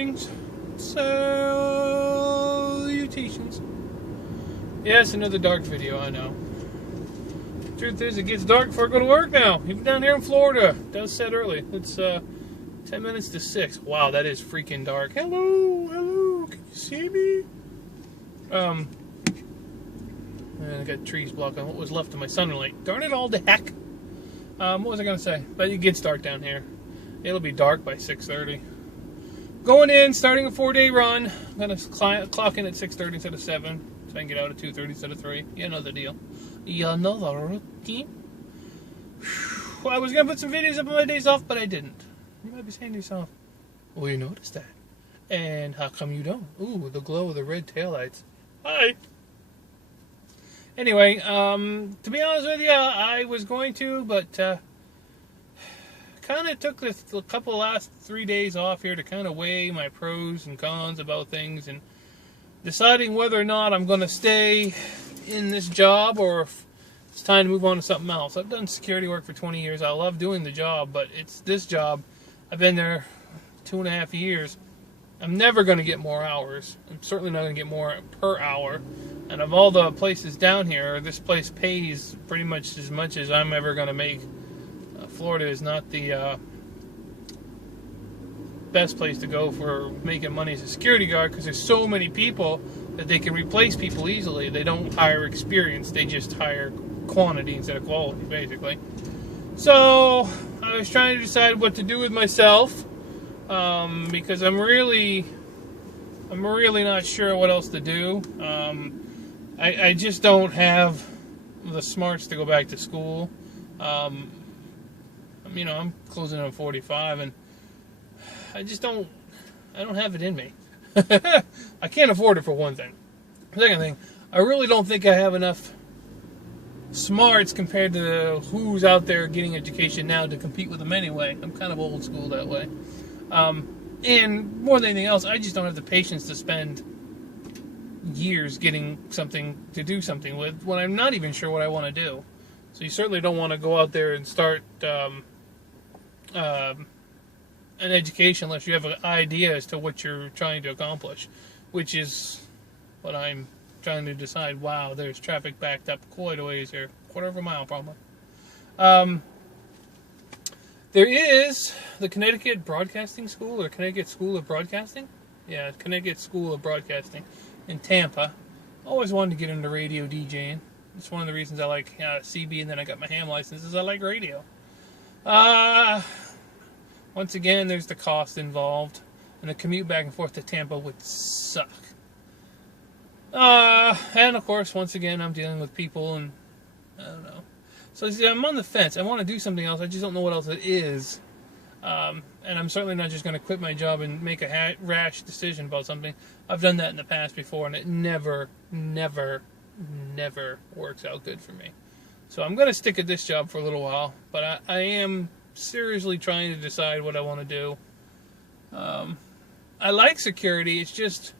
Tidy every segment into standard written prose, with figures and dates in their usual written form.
Greetings. Salutations. Yes, another dark video, I know. Truth is, it gets dark before I go to work now. Even down here in Florida. It does set early. It's 10 minutes to 6. Wow, that is freaking dark. Hello. Can you see me? And I got trees blocking what was left of my sunlight. Darn it all to heck. What was I going to say? But it gets dark down here. It'll be dark by 6:30. Going in, starting a 4-day run. I'm going to clock in at 6:30 instead of 7. So I can get out at 2:30 instead of 3. You know the deal. You know the routine. Well, I was going to put some videos up on my days off, but I didn't. You might be saying to yourself, well, you noticed that. And how come you don't? Ooh, the glow of the red taillights. Hi. Anyway, to be honest with you, I was going to, but kind of took a couple last 3 days off here to kind of weigh my pros and cons about things and deciding whether or not I'm going to stay in this job or if it's time to move on to something else. I've done security work for 20 years. I love doing the job, but it's this job. I've been there 2.5 years. I'm never going to get more hours. I'm certainly not going to get more per hour. And of all the places down here, this place pays pretty much as I'm ever going to make. Florida is not the best place to go for making money as a security guard because there's so many people that they can replace people easily. They don't hire experience. They just hire quantity instead of quality, basically. So I was trying to decide what to do with myself because I'm really not sure what else to do. I just don't have the smarts to go back to school. I'm closing in on 45, and I don't have it in me. I can't afford it, for one thing. Second thing, I really don't think I have enough smarts compared to who's out there getting education now to compete with them anyway. I'm kind of old school that way. And more than anything else, I just don't have the patience to spend years getting something to do something with when I'm not even sure what I want to do. So you certainly don't want to go out there and start an education unless you have an idea as to what you're trying to accomplish, which is what I'm trying to decide. Wow, there's traffic backed up quite a ways here, quarter of a mile probably. There is the Connecticut Broadcasting School, or Connecticut School of Broadcasting. Yeah, Connecticut School of Broadcasting in Tampa. Always wanted to get into radio DJing. It's one of the reasons I like CB, and then I got my ham license, is I like radio. Once again, there's the cost involved, and the commute back and forth to Tampa would suck. And of course, once again, I'm dealing with people, and I don't know. So see, I'm on the fence. I want to do something else. I just don't know what else it is. And I'm certainly not just going to quit my job and make a rash decision about something. I've done that in the past before, and it never works out good for me. So I'm going to stick at this job for a little while, but I am seriously trying to decide what I want to do. I like security. It's just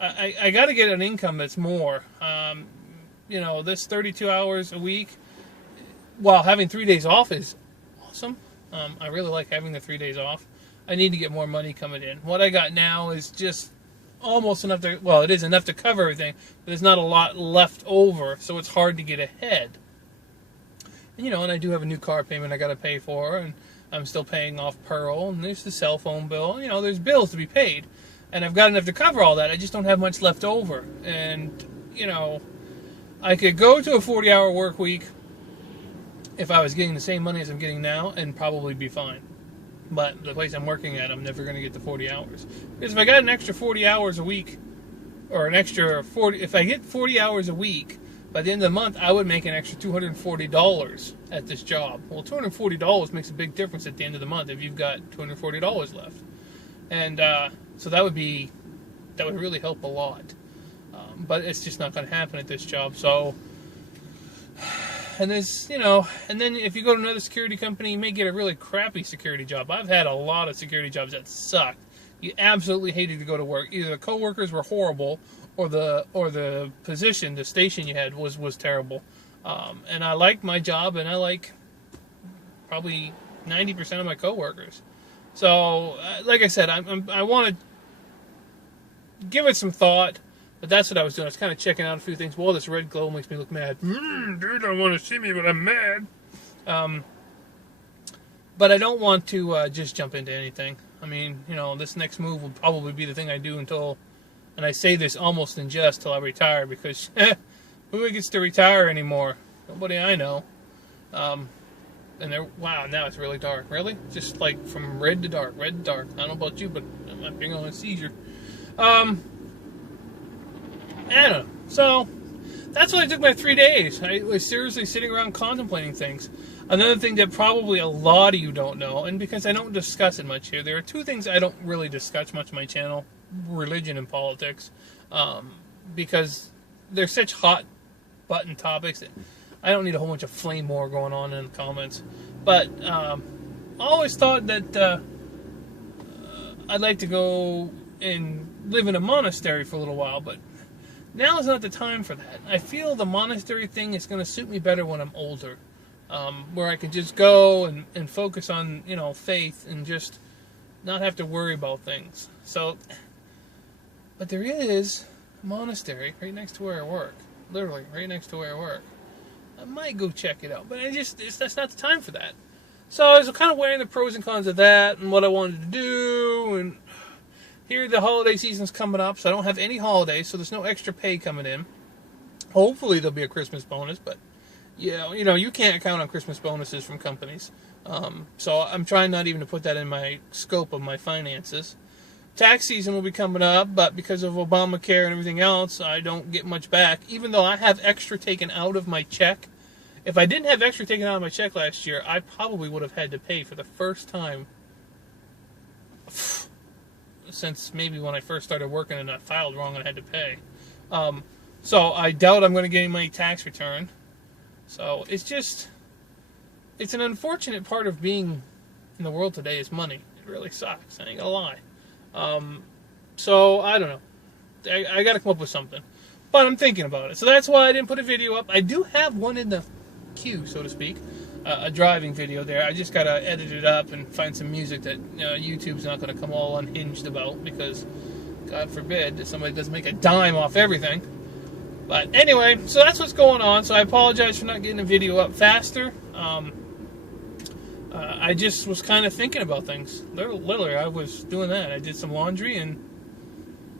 I got to get an income that's more. This 32 hours a week while having 3 days off is awesome. I really like having the 3 days off. I need to get more money coming in. What I got now is just almost enough to, well, it is enough to cover everything, but there's not a lot left over, so it's hard to get ahead. And, and I do have a new car payment I got to pay for, and I'm still paying off Pearl, and there's the cell phone bill. There's bills to be paid, and I've got enough to cover all that. I just don't have much left over. And, I could go to a 40-hour work week if I was getting the same money as I'm getting now and probably be fine. But the place I'm working at, I'm never going to get the 40 hours. Because if I got an extra 40 hours a week, or an extra 40, if I get 40 hours a week, by the end of the month, I would make an extra $240 at this job. Well, $240 makes a big difference at the end of the month if you've got $240 left. And so that would really help a lot. But it's just not going to happen at this job. So, and there's, and then if you go to another security company, you may get a really crappy security job. I've had a lot of security jobs that sucked. You absolutely hated to go to work. Either the coworkers were horrible, or the position, the station you had was terrible. And I like my job, and I like probably 90% of my coworkers. So, like I said, I want to give it some thought. But that's what I was doing. I was kind of checking out a few things. Well, this red glow makes me look mad. Dude, don't want to see me, but I'm mad. But I don't want to just jump into anything. I mean, this next move will probably be the thing I do until, and I say this almost in jest, till I retire, because who gets to retire anymore? Nobody I know. Wow, now it's really dark. Really? Just like from red to dark, red to dark. I don't know about you, but I'm being on a seizure. I don't know. So, that's what I took my 3 days. I was seriously sitting around contemplating things. Another thing that probably a lot of you don't know, and because I don't discuss it much here, there are two things I don't really discuss much on my channel: religion and politics, because they're such hot button topics that I don't need a whole bunch of flame war going on in the comments. But I always thought that I'd like to go and live in a monastery for a little while, but now is not the time for that. I feel the monastery thing is going to suit me better when I'm older. Where I can just go and focus on, faith and just not have to worry about things. So, but there is a monastery right next to where I work. Literally, right next to where I work. I might go check it out, but that's not the time for that. So I was kind of weighing the pros and cons of that and what I wanted to do, and here the holiday season's coming up, so I don't have any holidays, so there's no extra pay coming in. Hopefully there'll be a Christmas bonus, but yeah, you can't count on Christmas bonuses from companies. So I'm trying not even to put that in my scope of my finances. Tax season will be coming up, but because of Obamacare and everything else, I don't get much back, even though I have extra taken out of my check. If I didn't have extra taken out of my check last year, I probably would have had to pay for the first time since maybe when I first started working and I filed wrong and I had to pay. So I doubt I'm going to get any money tax return. So it's an unfortunate part of being in the world today is money. It really sucks. I ain't gonna lie. So I don't know. I got to come up with something, but I'm thinking about it. So that's why I didn't put a video up. I do have one in the queue, so to speak, a driving video there. I just got to edit it up and find some music that YouTube's not going to come all unhinged about, because God forbid that somebody doesn't make a dime off everything. But anyway, so that's what's going on. So I apologize for not getting a video up faster. I just was kind of thinking about things. Literally, I was doing that. I did some laundry and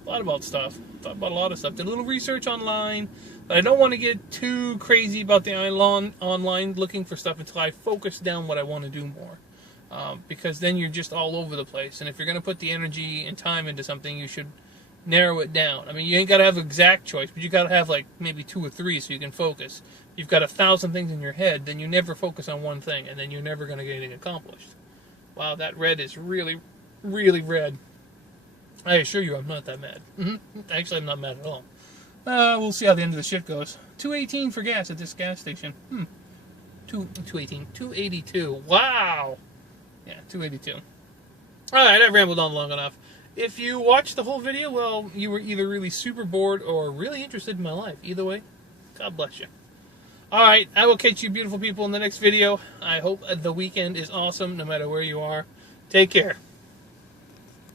thought about stuff. Thought about a lot of stuff. Did a little research online. But I don't want to get too crazy about the online looking for stuff until I focus down what I want to do more. Because then you're just all over the place. And if you're going to put the energy and time into something, you should narrow it down. I mean, you ain't got to have exact choice, but you got to have like maybe 2 or 3 so you can focus. If you've got 1,000 things in your head, then you never focus on one thing, and then you're never going to get anything accomplished. Wow, that red is really, really red. I assure you I'm not that mad. Actually, I'm not mad at all. We'll see how the end of the shit goes. $2.18 for gas at this gas station. $2.18. $2.82. Wow! Yeah, $2.82. Alright, I've rambled on long enough. If you watched the whole video, well, you were either really super bored or really interested in my life. Either way, God bless you. Alright, I will catch you beautiful people in the next video. I hope the weekend is awesome no matter where you are. Take care.